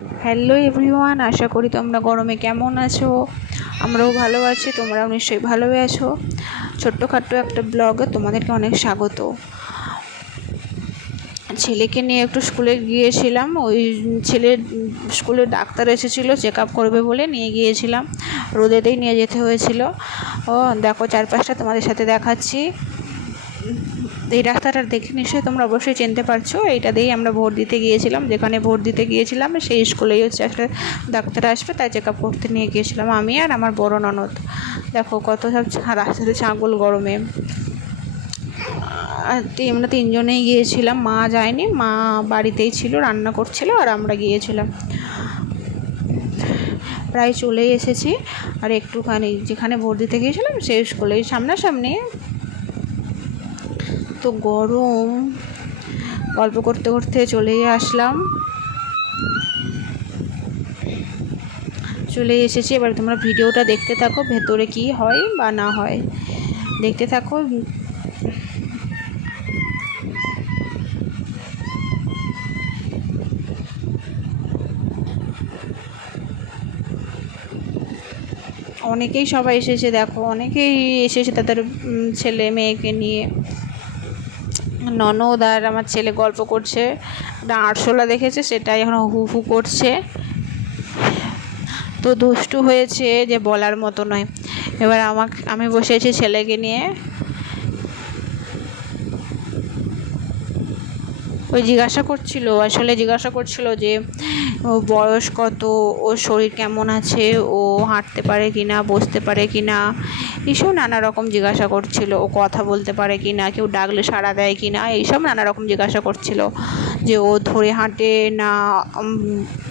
Hello everyone, আশা করি তোমরা গরমে কেমন আছো। আমরাও ভালো আছি, তোমরাও নিশ্চয়ই ভালোই আছো। ছোট্টখাট্ট একটা ব্লগে তোমাদেরকে অনেক স্বাগত। ছেলেকে নিয়ে একটু স্কুলে গিয়েছিলাম। ওই ছেলের স্কুলে ডাক্তার এসেছিলো চেক আপ করবে বলে নিয়ে গিয়েছিলাম। রোদেতেই নিয়ে যেতে হয়েছিল। ও দেখো চারপাশটা তোমাদের সাথে দেখাচ্ছি। এই ডাক্তারটা দেখে নিশ্চয়ই তোমরা অবশ্যই চিনতে পারছো। এইটা দিয়েই আমরা ভোট দিতে গিয়েছিলাম। যেখানে ভোট দিতে গিয়েছিলাম সেই স্কুলেই হচ্ছে একটা ডাক্তার আসবে, তাই চেক আপ করতে নিয়ে গিয়েছিলাম আমি আর আমার বড় ননদ। দেখো কত সব রাস্তাতে ছাগল গরমে। আমরা তিনজনেই গিয়েছিলাম, মা যায়নি, মা বাড়িতেই ছিল, রান্না করছিল, আর আমরা গিয়েছিলাম। প্রায় চলেই এসেছি। আর একটুখানি যেখানে ভোট দিতে গিয়েছিলাম সেই স্কুলেই সামনাসামনি। তো গরম, গল্প করতে করতে চলেই আসলাম, চলে এসেছি। এবার তোমরা ভিডিওটা দেখতে থাকো, ভেতরে কি হয় বা না হয় দেখতে থাকো। অনেকেই সবাই এসেছে, দেখো অনেকেই এসেছে তাদের ছেলে মেয়েকে নিয়ে। ননদ আর আমার ছেলে গল্প করছে, একটা আরশোলা দেখেছে সেটাই এখন হু হু করছে। তো দুষ্টু হয়েছে যে বলার মতো নয়। এবার আমি বসে আছি ছেলেকে নিয়ে। ওই জিজ্ঞাসা করছিল যে ও বয়স কত, ওর শরীর কেমন আছে, ও হাঁটতে পারে কি না, বসতে পারে কি না, এইসব নানা রকম জিজ্ঞাসা করছিল। ও কথা বলতে পারে কি না, কেউ ডাকলে সাড়া দেয় কি না, এইসব নানা রকম জিজ্ঞাসা করছিল। যে ও ধরে হাঁটে না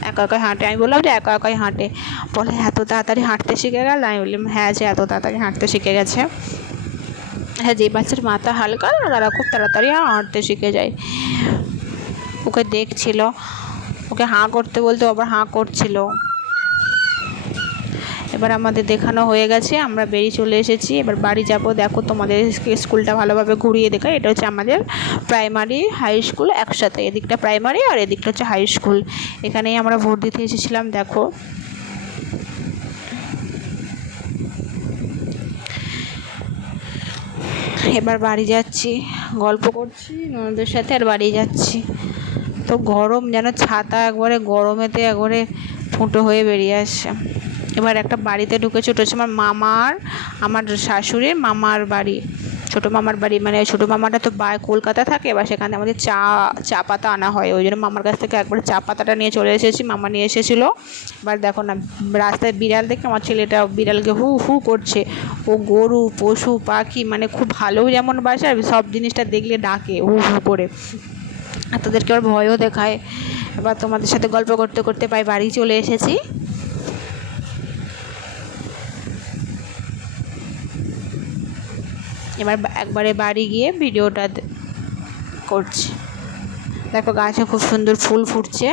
একা একাই হাঁটে। আমি বললাম যে একা একাই হাঁটে। বলে এত তাড়াতাড়ি হাঁটতে শিখে গেল? আমি বললাম হ্যাঁ, যে এত তাড়াতাড়ি হাঁটতে শিখে গেছে। হ্যাঁ, যে বাচ্চার মাথা হালকা তারা খুব তাড়াতাড়ি হাঁটতে শিখে যায়। ওকে দেখছিল, ওকে হাঁ করতে বলতে আবার হাঁ করছিল। এবার আমাদের দেখানো হয়ে গেছে, আমরা বেরিয়ে চলে এসেছি। এবার বাড়ি যাব। দেখো তোমাদের স্কুলটা ভালোভাবে ঘুরিয়ে দেখায়। এটা হচ্ছে আমাদের প্রাইমারি হাই স্কুল একসাথে, এদিকটা প্রাইমারি আর এদিকটা হচ্ছে হাই স্কুল। এখানেই আমরা ভোট দিতে এসেছিলাম। দেখো এবার বাড়ি যাচ্ছি, গল্প করছি ননদের সাথে আর বাড়ি যাচ্ছি। তো গরম যেন ছাতা একবারে গরমেতে একবারে ফুটো হয়ে বেরিয়ে আসছে। এবার একটা বাড়িতে ঢুকেছি, ওটা হচ্ছে আমার শাশুড়ির মামার বাড়ি, ছোটো মামার বাড়ি। মানে ছোটো মামাটা তো কলকাতা থাকে, এবার সেখানে আমাদের চা পাতা আনা হয়, ওই জন্য মামার কাছ থেকে একবারে চা পাতাটা নিয়ে চলে এসেছি, মামা নিয়ে এসেছিলো। এবার দেখো না, রাস্তায় বিড়াল দেখে আমার ছেলেটা বিড়ালকে হু হু করছে। ও গরু পশু পাখি মানে খুব ভালো যেমন বাসে, আর সব জিনিসটা দেখলে ডাকে হু হু করে, আর তাদেরকে আবার ভয়ও দেখায়। এবার তোমাদের সাথে গল্প করতে করতে প্রায় বাড়ি চলে এসেছি। এবার একবারে বাড়ি গিয়ে ভিডিওটা করছি। দেখো গাছে খুব সুন্দর ফুল ফুটছে।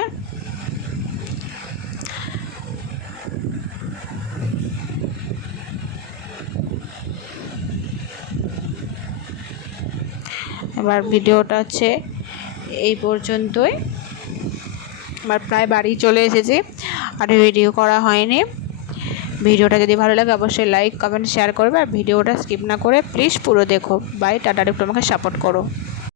এবার ভিডিওটা হচ্ছে এই পর্যন্তই। আমার প্রায় বাড়ি চলে এসেছি, আর ভিডিও করা হয়নি। ভিডিওটা যদি ভালো লাগে অবশ্যই লাইক কমেন্ট শেয়ার করবে, আর ভিডিওটা স্কিপ না করে প্লিজ পুরো দেখো। বাই, টাটা, একটু আমাকে সাপোর্ট করো।